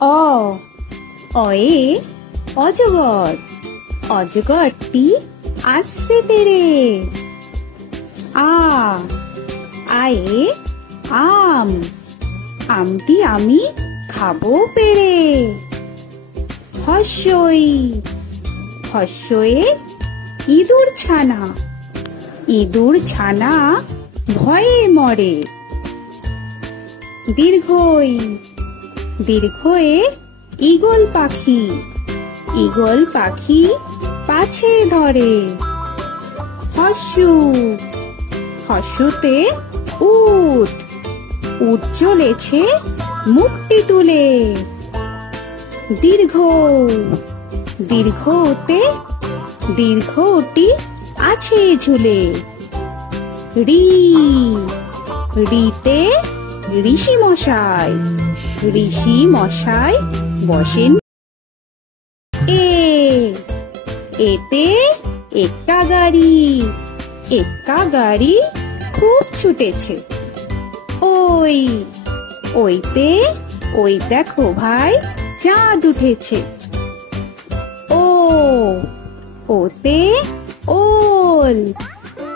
অ অয়ে অজগর, অজগরটি আসছে তেরে। আ আয়ে আম, আমটি আমি খাবো পেড়ে। হস্যই হস্যয়ে ইঁদুর ছানা, ইঁদুর ছানা ভয়ে মরে। দীর্ঘই দীর্ঘয়ে ঈগল পাখি, ঈগল পাখি পাছে ধরে। হস্যু হস্যুতে উট, উট চলেছে মুখটি তুলে। দীর্ঘ দীর্ঘতে দীর্ঘটি আছে ঝুলে। রি রিতে ঋষি মশাই, ঋষি মশাই বসেন। এ এতে এক্কা গাড়ি, এক্কা গাড়ি খুব ছুটেছে। ওই ওইতে ওই দেখো ভাই চাঁদ উঠেছে। ও ওতে ওল,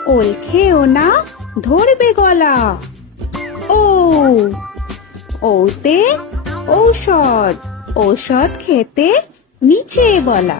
ওল খেও না ধরবে গলা। ও ওতে ঔষধ, ঔষধ খেতে নিচে গলা।